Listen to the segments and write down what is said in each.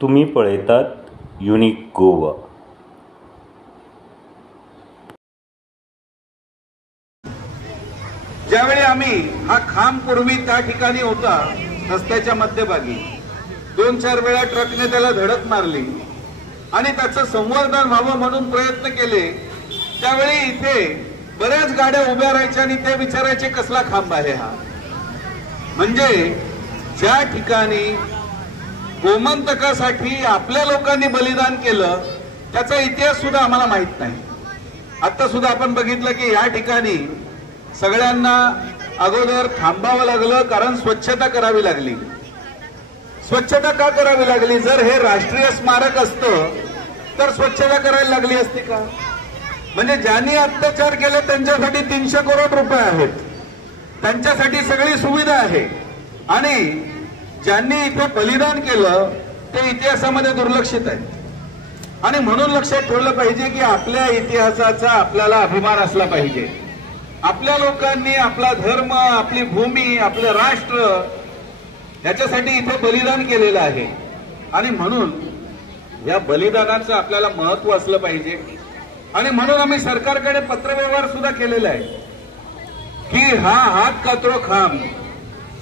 तुम्ही पळयतात युनिक गोवा। ज्यावेळी आम्ही हा खांब पूर्वी त्या ठिकाणी होता रस्त्याच्या मध्यभागी 2-4 वेळा ट्रकने त्याला धडक मारली आणि त्याचं संवर्धन व्हावं म्हणून प्रयत्न केले। त्यावेळी इथे बऱ्याच गाड्या उभ्या राहायच्या आणि ते विचारायचे कसला खांब आहे हा। म्हणजे ज्या ठिकाणी गोमंतकासाठी आपल्या लोकांनी बलिदान केलं त्याचा इतिहास सुद्धा आम्हाला माहित नाही। आता सुद्धा आपण बघितलं की या ठिकाणी सगळ्यांना अगोदर थांबावं लागलं कारण स्वच्छता करावी लागली। स्वच्छता का करावी लागली? जर हे राष्ट्रीय स्मारक असतं तर स्वच्छता करायला लागली असती का? म्हणजे ज्यांनी अत्याचार केले त्यांच्यासाठी 300 करोड रुपये आहेत, त्यांच्यासाठी सगळी सुविधा आहे आणि ज्यांनी इथे बलिदान केलं ते इतिहासामध्ये दुर्लक्षित आहेत। आणि म्हणून लक्षात ठेवलं पाहिजे की आपल्या इतिहासाचा आपल्याला अभिमान असला पाहिजे। आपल्या लोकांनी आपला धर्म, आपली भूमी, आपले राष्ट्र याच्यासाठी इथे बलिदान केलेलं आहे आणि म्हणून या बलिदानाचं आपल्याला महत्व असलं पाहिजे। आणि म्हणून आम्ही सरकारकडे पत्रव्यवहार सुद्धा केलेला आहे की हा हात कातरो खांब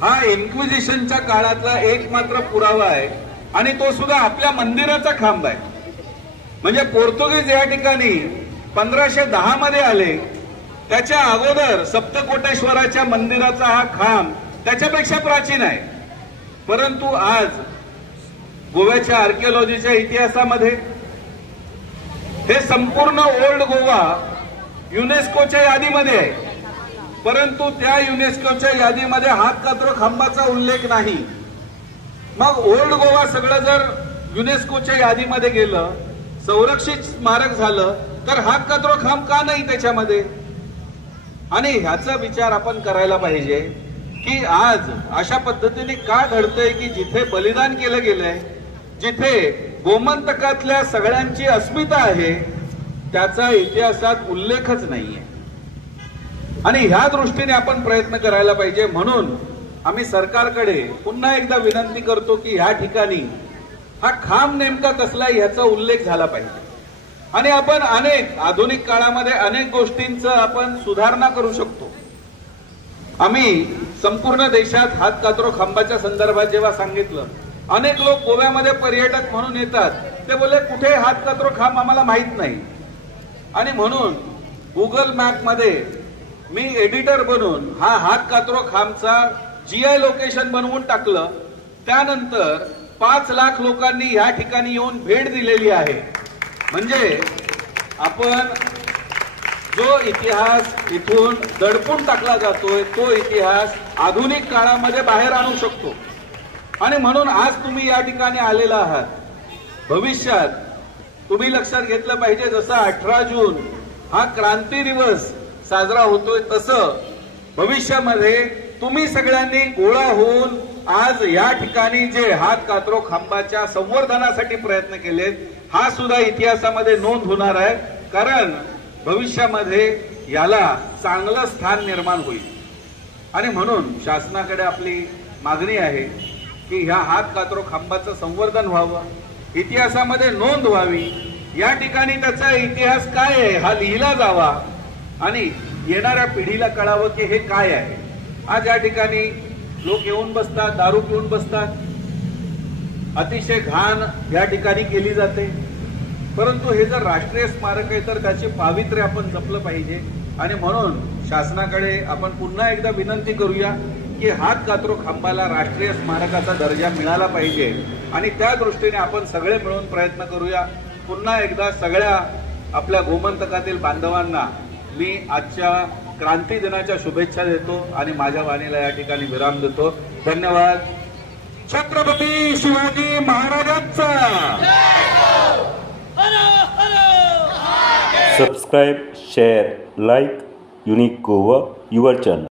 हा इन्क्विजिशनच्या काळातला एकमात्र पुरावा आहे आणि तो सुद्धा आपल्या मंदिराचा खांब आहे। म्हणजे पोर्तुगीज या ठिकाणी 1510 मध्ये आले, त्याच्या अगोदर सप्तकोटेश्वराच्या मंदिराचा हा खांब त्याच्यापेक्षा प्राचीन आहे। परंतु आज गोव्याच्या आर्किओलॉजीच्या इतिहासामध्ये हे संपूर्ण ओल्ड गोवा युनेस्कोच्या यादीमध्ये आहे, परंतु त्या युनेस्कोच्या यादीमध्ये हात कातरो खांबाचा उल्लेख नाही। मग ओल्ड गोवा सगळं जर युनेस्कोच्या यादीमध्ये गेलं, संरक्षित स्मारक झालं, तर हात कातरो खांब का नाही त्याच्यामध्ये? आणि ह्याचा विचार आपण करायला पाहिजे की आज अशा पद्धतीने का घडतंय की जिथे बलिदान केलं गेलंय, जिथे गोमंतकातल्या सगळ्यांची अस्मिता आहे त्याचा इतिहासात उल्लेखच नाहीये। आणि ह्या दृष्टीने आपण प्रयत्न करायला पाहिजे। म्हणून आम्ही सरकारकडे पुन्हा एकदा विनंती करतो की ह्या ठिकाणी हा खांब नेमका कसला ह्याचा उल्लेख झाला पाहिजे आणि आपण अनेक आधुनिक काळामध्ये अनेक गोष्टींचं आपण सुधारणा करू शकतो। आम्ही संपूर्ण देशात हात कातरो खांबाच्या संदर्भात जेव्हा सांगितलं, अनेक लोक गोव्यामध्ये पर्यटक म्हणून येतात, ते बोलले कुठे हात कातरो खांब आम्हाला माहित नाही। आणि म्हणून गुगल मॅप मध्ये मी एडिटर बनून हा हात कातरो खांबचा GI लोकेशन बनवून टाकलं। त्यानंतर 5 लाख लोकांनी या ठिकाणी येऊन भेट दिलेली आहे। म्हणजे आपण जो इतिहास इथून दडपून टाकला जातोय तो इतिहास आधुनिक काळामध्ये बाहेर आणू शकतो। आणि म्हणून आज तुम्ही या ठिकाणी आलेला आहात, भविष्यात तुम्ही लक्षात घेतलं पाहिजे जसं 18 जून हा क्रांती दिवस साजरा होतोय तसं भविष्यामध्ये तुम्ही सगळ्यांनी गोळा होऊन आज या ठिकाणी जे हात कातरो खांबाच्या संवर्धनासाठी प्रयत्न केलेत हा सुद्धा इतिहासामध्ये नोंद होणार आहे, कारण भविष्यामध्ये याला चांगलं स्थान निर्माण होईल। आणि म्हणून शासनाकडे आपली मागणी आहे की ह्या हात कातरो खांबाचं संवर्धन व्हावं, इतिहासामध्ये नोंद व्हावी, या ठिकाणी त्याचा इतिहास काय आहे हा लिहिला जावा आणि येणाऱ्या पिढीला कळावं की हे काय आहे। आज या ठिकाणी लोक येऊन बसतात, दारू पिऊन बसतात, अतिशय घाण या ठिकाणी केली जाते, परंतु हे जर राष्ट्रीय स्मारक आहे तर त्याचे पावित्र्य आपण जपलं पाहिजे। आणि म्हणून शासनाकडे आपण पुन्हा एकदा विनंती करूया की हात कातरो खांबाला राष्ट्रीय स्मारकाचा दर्जा मिळाला पाहिजे आणि त्या दृष्टीने आपण सगळे मिळून प्रयत्न करूया। पुन्हा एकदा सगळ्या आपल्या गोमंतकातील बांधवांना मी आजच्या क्रांती दिनाच्या शुभेच्छा देतो आणि माझ्या वाणीला या ठिकाणी विराम देतो। धन्यवाद। छत्रपती शिवाजी महाराजांचा subscribe, share, like unique Goa your channel.